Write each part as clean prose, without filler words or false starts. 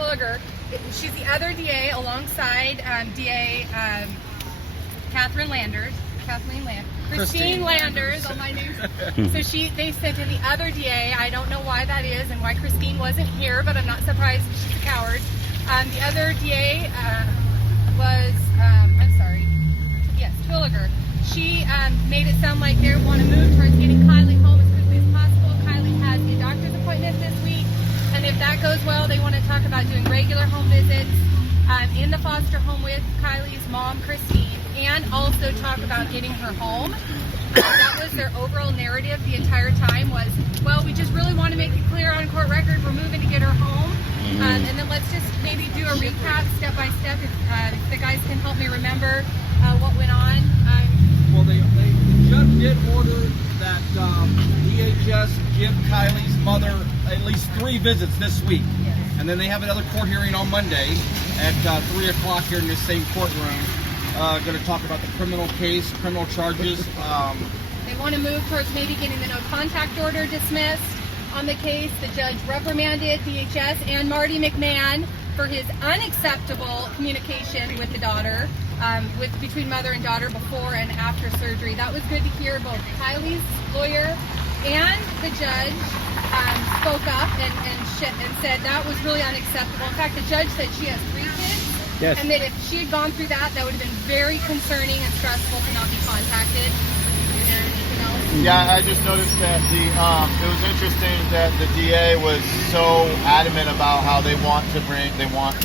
Twilliger. She's the other DA alongside DA Kathleen Landers. Christine Landers on my news. So they sent in the other DA. I don't know why that is and why Christine wasn't here, but I'm not surprised. She's a coward. The other DA was, Twilliger. She made it sound like they want to move towards getting Kylie home as quickly as possible. Kylie has a doctor's appointment this week, and if that goes well, they want to talk about doing regular home visits in the foster home with Kylie's mom, Christine, and also talk about getting her home. That was their overall narrative the entire time was, well, we just really want to make it clear on court record we're moving to get her home. And then let's just maybe do a recap step by step if the guys can help me remember what went on. Well, the judge did order that DHS give Kylie's mother at least 3 visits this week. Yes. And then they have another court hearing on Monday at 3 o'clock here in this same courtroom. Going to talk about the criminal case, criminal charges. They want to move towards maybe getting the no contact order dismissed on the case. The judge reprimanded DHS and Marty McMahon for his unacceptable communication with the daughter, between mother and daughter before and after surgery. That was good to hear. Both Kylie's lawyer and the judge spoke up and said that was really unacceptable. In fact, the judge said she has 3 kids. Yes. And that if she had gone through that, that would have been very concerning and stressful to not be contacted. Is there anything else? Yeah, I just noticed that it was interesting that the DA was so adamant about how they want to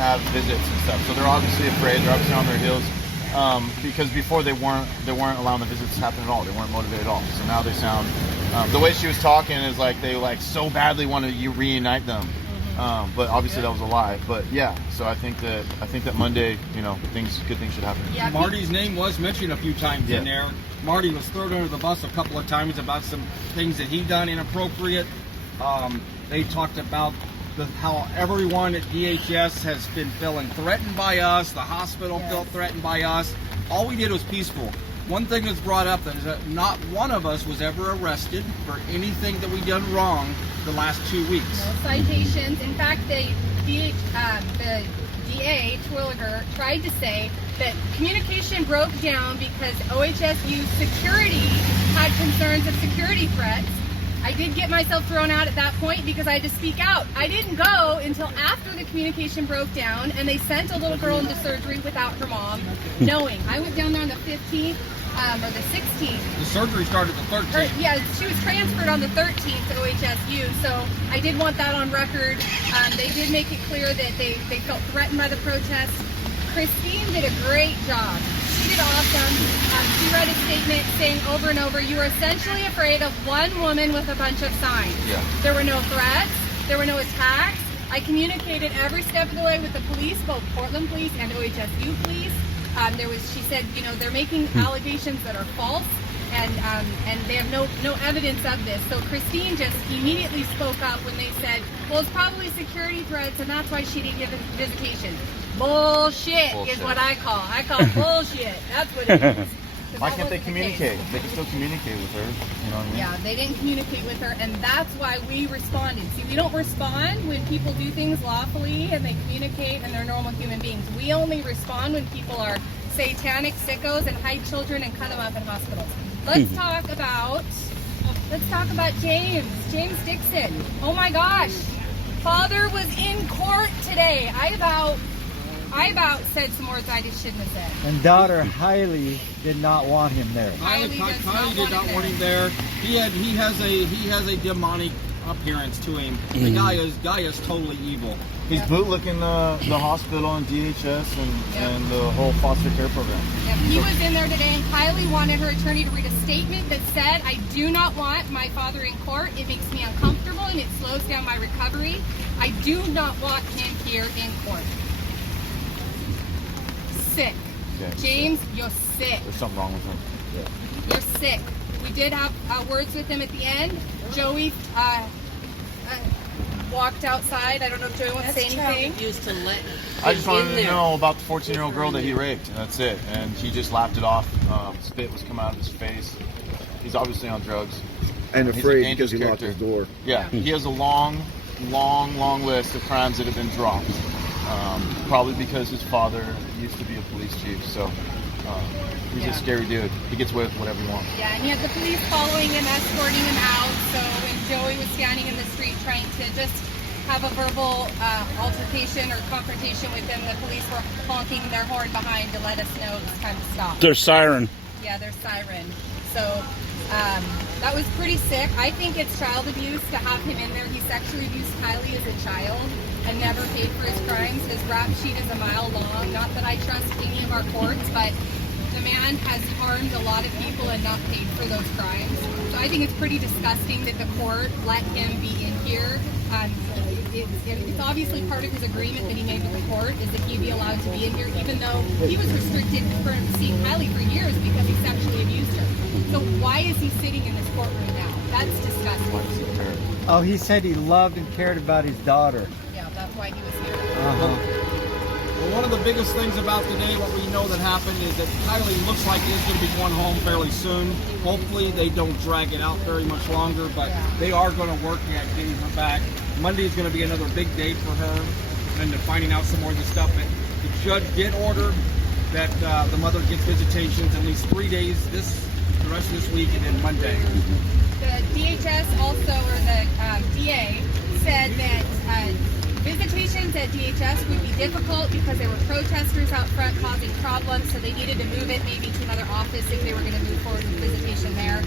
have visits and stuff. So they're obviously afraid. They're obviously on their heels because before they weren't allowing the visits to happen at all. They weren't motivated at all. So now they sound. The way she was talking is like they so badly want to reunite them. But obviously that was a lie. But yeah, so I think that Monday, good things should happen. Yeah, Marty's name was mentioned a few times in there. Marty was thrown under the bus a couple of times about some things that he done inappropriate. They talked about how everyone at DHS has been feeling threatened by us. The hospital felt threatened by us. All we did was peaceful. One thing that's brought up is that not one of us was ever arrested for anything that we done wrong the last 2 weeks. No citations. In fact, the DA, Twilliger, tried to say that communication broke down because OHSU security had concerns of security threats. I did get myself thrown out at that point because I had to speak out. I didn't go until after the communication broke down and they sent a little girl into surgery without her mom, knowing. I went down there on the 15th or the 16th. The surgery started the 13th. She was transferred on the 13th to OHSU, so I did want that on record. They did make it clear that they felt threatened by the protests. Christine did a great job. She did awesome. She read a statement saying over and over, you were essentially afraid of one woman with a bunch of signs. Yeah. There were no threats. There were no attacks. I communicated every step of the way with the police, both Portland police and OHSU police. She said, they're making allegations that are false, and they have no evidence of this. So Christine just immediately spoke up when they said, well, it's probably security threats, and that's why she didn't give visitation. Bullshit is what I call. I call bullshit. That's what it is. Why can't they communicate? They can still communicate with her. You know what I mean? Yeah, they didn't communicate with her, and that's why we responded. See, we don't respond when people do things lawfully and they communicate and they're normal human beings. We only respond when people are satanic sickos and hide children and cut them up in hospitals. Let's talk about James Dixon. Oh my gosh. Father was in court today. I about said some words I just shouldn't have said. And daughter Kylie did not want him there. Kylie did not want him there. He has a demonic appearance to him. The guy is totally evil. He's bootlicking the hospital and DHS and the whole foster care program. Yep. He was in there today, and Kylie wanted her attorney to read a statement that said, I do not want my father in court. It makes me uncomfortable and it slows down my recovery. I do not want him here in court. Sick. Okay. James, you're sick. There's something wrong with him. Yeah. You're sick. We did have words with him at the end. Joey walked outside. I don't know if Joey wants to say anything. I just wanted to know about the 14-year-old girl that he raped, and that's it. And he just laughed it off. Spit was coming out of his face. He's obviously on drugs. And afraid because he locked his door. Yeah, he has a long list of crimes that have been dropped. Probably because his father used to be a police chief, so he's a scary dude. He gets away with whatever he wants. Yeah, and he had the police following him, escorting him out. So when Joey was standing in the street trying to just have a verbal altercation or confrontation with him, the police were honking their horn behind to let us know it was time to stop. Their siren. Yeah, their siren. So that was pretty sick. I think it's child abuse to have him in there. He sexually abused Kylie as a child and never paid for his crimes. His rap sheet is a mile long. Not that I trust any of our courts, but the man has harmed a lot of people and not paid for those crimes. So I think it's pretty disgusting that the court let him be in here. It's obviously part of his agreement that he made with the court is that he be allowed to be in here, even though he was restricted from seeing Kylie for years because he sexually abused her. So why is he sitting in this courtroom now? That's disgusting. Oh, he said he loved and cared about his daughter. Yeah, that's why he was here. Well, one of the biggest things about today, what we know that happened, is that Kylie looks like is going to be going home fairly soon. Hopefully they don't drag it out very much longer, but they are going to work at getting her back. Monday is going to be another big day for her, and to finding out some more of the stuff. But the judge did order that the mother gets visitations at least 3 days the rest of this week, and then Monday. The DHS also, or the DA, said that visitations at DHS would be difficult because there were protesters out front causing problems, so they needed to move it maybe to another office if they were going to move forward with visitation there.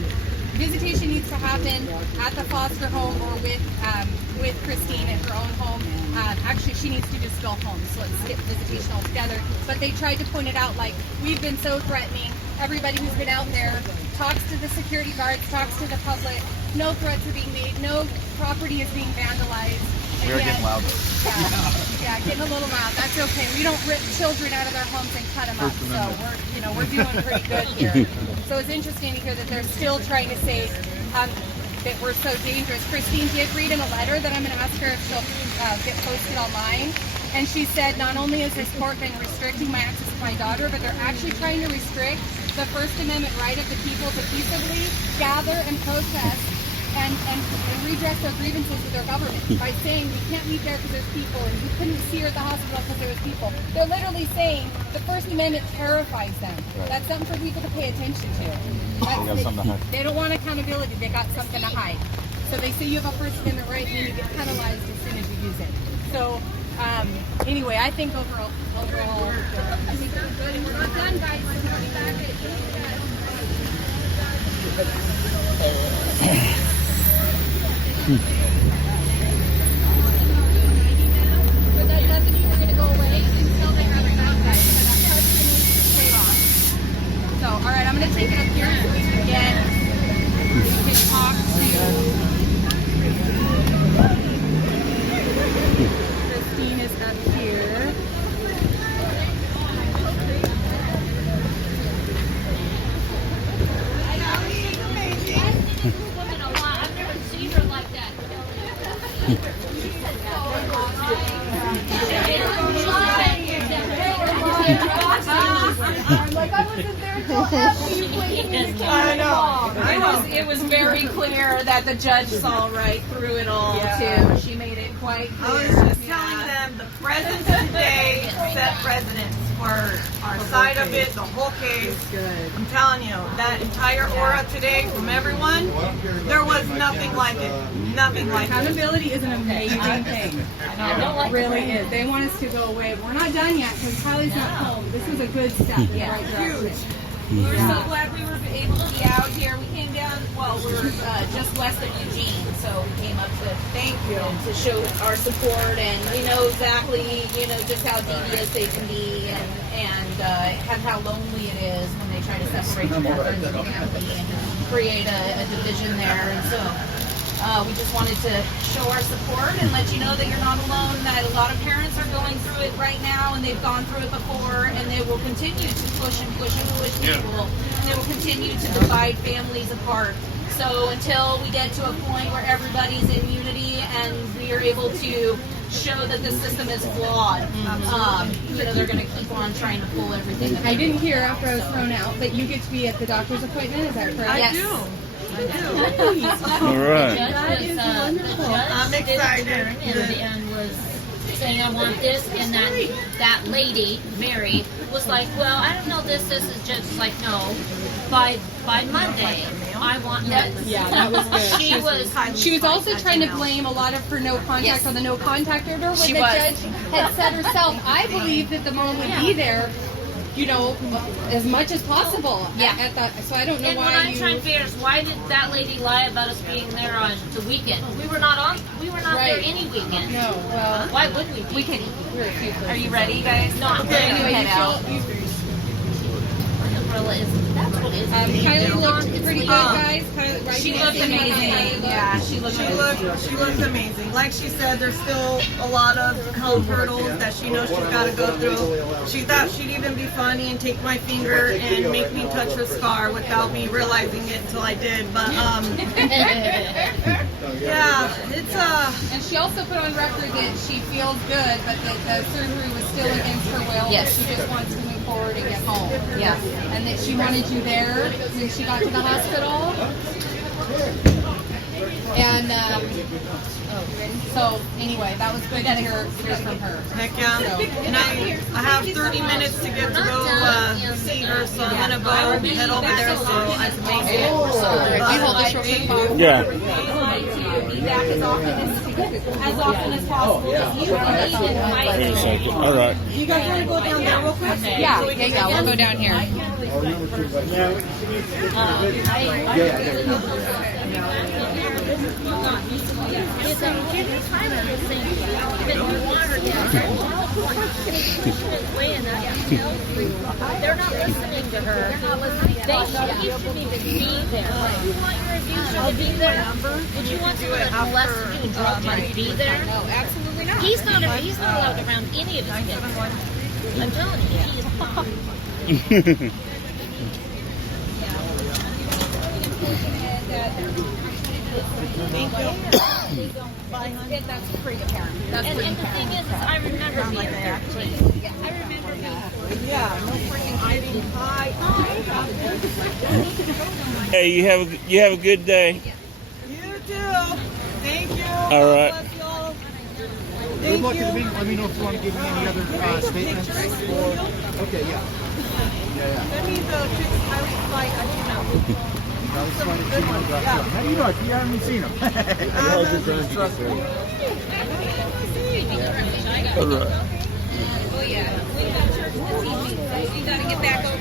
Visitation needs to happen at the foster home or with Christine at her own home. Actually, she needs to just go home, so let's skip visitation altogether. But they tried to point it out like, we've been so threatening. Everybody who's been out there talks to the security guards, talks to the public. No threats are being made. No property is being vandalized. We are getting loud. Yeah, getting a little loud. That's okay. We don't rip children out of their homes and cut them up. So we're doing pretty good here. So it's interesting to hear that they're still trying to say that we're so dangerous. Christine did read in a letter that I'm going to ask her if she'll get posted online. And she said, not only has this court been restricting my access to my daughter, but they're actually trying to restrict the First Amendment right of the people to peaceably gather and protest and redress their grievances with their government by saying we can't meet there because there's people and we couldn't see her at the hospital because there was people. They're literally saying the First Amendment terrifies them. Right. That's something for people to pay attention to. They don't want accountability. They got something to hide. So they say you have a First Amendment right and then you get penalized as soon as you use it. So anyway, I think overall, I think we're good. And we're not done, guys. We'll be back at But that doesn't mean we're going to go away until they have it out, guys. So that person needs to stay on. So, all right, I'm going to take it up here so we can talk to Christine is up here. I know. It was very clear that the judge saw right through it all, too. She made it quite clear. I was just telling them the presence today set precedence for our side of it, the whole case. Good. I'm telling you, that entire aura today from everyone, there was nothing like it. Nothing like it. Accountability is an amazing thing. It really is. They want us to go away. We're not done yet because Kylie's not home. This was a good step in the right direction. We were so glad we were able to be out here. We came down, well, we're just west of Eugene, so we came up to to show our support, and we know exactly, just how devious they can be, and how lonely it is when they try to separate your friends and family and create a division there, and so we just wanted to show our support and let you know that you're not alone, that a lot of parents are going through it right now, and they've gone through it before, and they will continue to push and push and push people. And they will continue to divide families apart. So until we get to a point where everybody's in unity and we are able to show that the system is flawed, they're going to keep on trying to pull everything. I didn't hear after I was thrown out, but you get to be at the doctor's appointment, is that correct? Yes. I do. All right. That is wonderful. I'm excited. And was saying I want this, and that lady, Mary, was like, well, I don't know, this is just like, no, by Monday, I want this. Yeah, that was good. She was also trying to blame a lot of her no contact on the no contact order when the judge had said herself, I believe that the mom would be there, you know, as much as possible. Yeah. So I don't know and why what I'm trying to figure is why did that lady lie about us being there on the weekend? We were not there any weekend. No, well, why would we be? we can. Are you ready, guys? Not Okay, really. anyway, head out. That's what is. Kylie looked pretty good, guys. Kylie, She looked amazing. Yeah, she looked amazing. She looked amazing. Like she said, there's still a lot of health hurdles that she knows she's got to go through. She thought she'd even be funny and take my finger and make me touch her scar without me realizing it until I did. But yeah, it's And she also put on record that she feels good, but that the surgery was still against her will. Yes. But she just wants to move forward and get home. Yeah. And that she wanted you there when she got to the hospital. And so anyway, that was good to hear from her. heck yeah. And I have 30 minutes to get to go see her, so I'm gonna go head over there. So I can make it. Yeah. Be back as often as possible. Wait a second. All right. You guys want to go down there real quick? Yeah, we'll go down here. They're not listening to her. You shouldn't even be there. You want your abuse to be there? Would you want someone that's less to do drugs to be there? No, absolutely not. He's not allowed around any of his kids. I'm telling you, he is. That's pretty apparent. That's And pretty the thing apparent. is, I remember being there too. I remember being Yeah, no freaking hiding. Hi. Hey, you have a good day. You too. Thank you. All right. God bless y'all. Good Thank luck you. at the meeting. Let me know if you want to give me any other statements. Okay, yeah. Send me the chicks Kylie's fight. I don't know. How do you know? You haven't seen him. All right. Oh yeah. We got church this evening, so we gotta get back over.